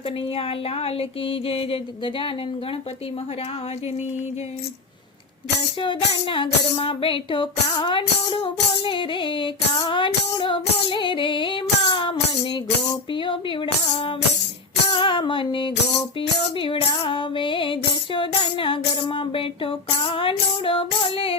કનૈયા લાલ કી જય ગજાનન ગણપતિ મહારાજની જય. જશોદાના ઘરમાં બેઠો, કાનુડો બોલે રે, કાનુડો બોલે રે, મા મને ગોપીઓ બીવડાવે, મા મને ગોપીઓ બીવડાવે. જશોદાના ઘરમાં બેઠો, કાનુડો બોલે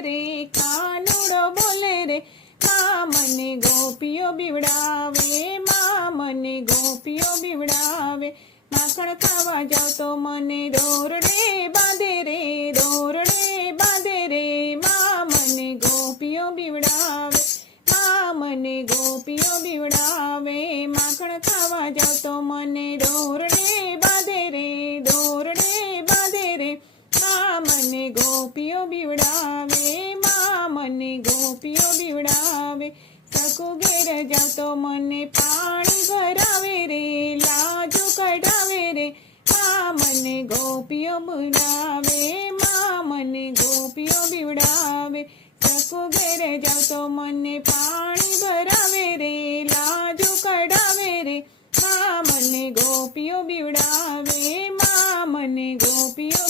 ગોપીઓ બીવડાવે, મા મને ગોપીઓ બીવડાવે. માખણ ખાવા જાવ તો મને દોરડે બાંધે રે, દોરડે બાંધે રે. મા મને ગોપીઓ બીવડાવે, મા મને ગોપીઓ બીવડાવે. માખણ ખાવા જાવ તો મને દોરડે બાંધે રે, દોરડે બાંધે રે. મા મને ગોપીઓ બીવડાવે, મા મને ગોપીઓ બીવડાવે. સકુ ઘેર જાવ તો મને પાણી ભરાવે રે, લાજો કઢાવે રે. મા મને ગોપીઓ બોલાવે મા મને ગોપીઓ બીવડાવે. સકુ ઘેર જાવ તો મને પાણી ભરાવે રે, લાજો કઢાવે રે. મા મને ગોપીઓ બીવડાવે, મા મને ગોપીઓ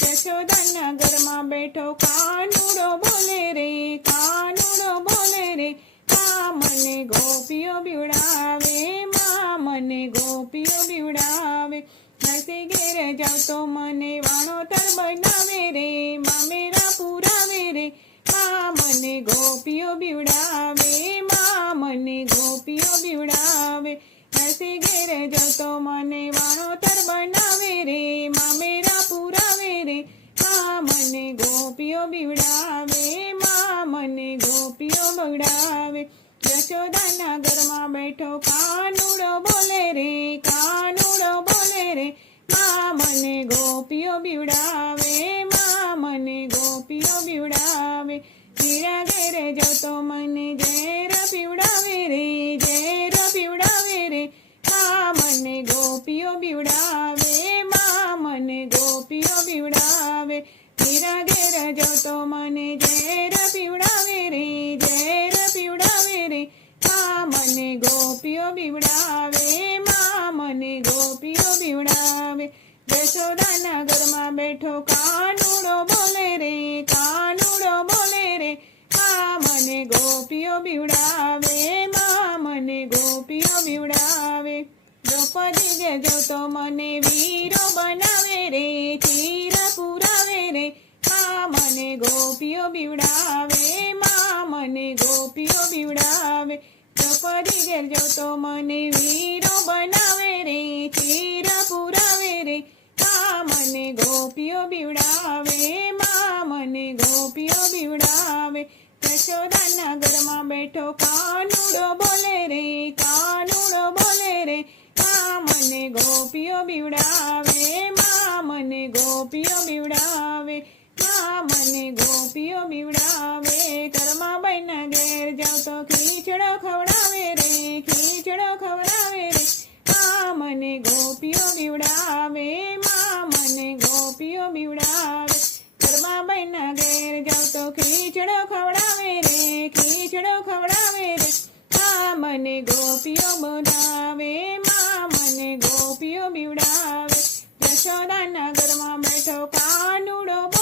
નગરમાં બેઠો, કાનુડો બોલે રે, કાનુડો બોલે રે, મા મને ગોપીઓ બીવડાવે, મા મને ગોપીઓ બીવડાવે. નરસી ઘેર જાવ તો મને વાણોતર બનાવે રે મામેરા પુરાવે રે, મા મને ગોપીઓ બીવડાવે, મા મને ગોપીઓ બીવડાવે. નરસી ઘેર જાવ તો મને વાણોતર ગોપીઓ બીવડાવે, મા મને ગોપીઓ બગડાવે યશોદાના ઘરમાં બેઠો, કાનુડો બોલે રે, કાનુડો બોલે રે. મા મને ગોપીઓ બીવડાવે, મા મને ગોપીઓ બીવડાવે. ઘેરા ઘેરે જતો મને ઝેર પીવડાવે રે, ઝેર તો મને ઝેર પીવડાવે રે ઝેર પીવડાવે રે. મા મને ગોપીઓ બીવડાવે, મા મને ગોપીઓ બીવડાવે. જશોદાના ઘરમાં બેઠો કાનુડો બોલે રે, કાનુડો બોલે રે. મા મને ગોપીઓ બીવડાવે, મા મને ગોપીઓ બીવડાવે. દ્રૌપદી જજો તો મને વીરો બનાવે રે મા મને ગોપીઓ બીવડાવે, મા મને ગોપીઓ બીવડાવે. દ્રૌપદી ઘેર તો મને વીરો બનાવે રે, ચીર પુરાવે રે. મા મને ગોપીઓ બીવડાવે, મા મને ગોપીઓ બીવડાવે. યશોદાના ઘરમાં બેઠો કાનુડો બોલે રે, કાનુડો બોલે રે. મા મને ગોપીઓ બીવડાવે, મા મને ગોપીઓ બીવડાવે. મને ગોપીઓ બીવડાવે, ઘરમાં બૈના ઘેર જાવ તો ખીચડો ખવડાવે રે, ખીચડો ખવડાવે રે. મા મને ગોપીઓ બીવડાવે, મા મને ગોપીઓ બીવડાવે. કરમા બૈના ઘેર જાવ તો ખીચડો ખવડાવે રે, ખીચડો ખવડાવે રે. મા મને ગોપીઓ બોલાવે મા મને ગોપીઓ બીવડાવે. યશોદા નગરમાં બેઠો કાનુડો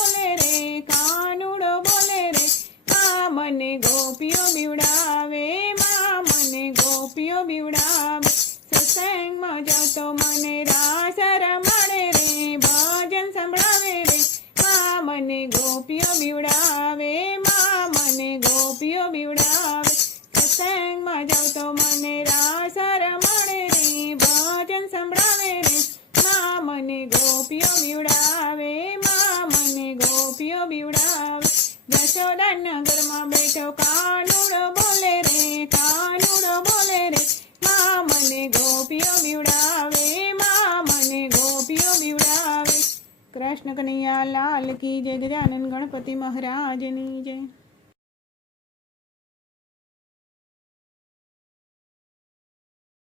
ગોપીઓ બીવડાવે, મા મને ગોપીઓ બીવડાવે. સત્સંગમાં જાવ તો મને રાસ રમાડે રે, ભજન સંભળાવે રે. મા મને ગોપીઓ બીવડાવે, મા મને ગોપીઓ બીવડાવે. સત્સંગમાં જાવ તો મને રાસ રમાડે રે, ભજન સંભળાવે રે. મા મને ગોપીઓ બીવડાવે, મા મને ગોપીઓ બીવડાવે. યશોદાના નગરમાં બેઠો, કાનુડો બોલે રે, કાનુડો બોલે રે મા મને ગોપીઓ બીવડાવે મા મને ગોપીઓ બીવડાવે કૃષ્ણ કનૈયા લાલ કી જય, ગજાનન ગણપતિ મહારાજની જય.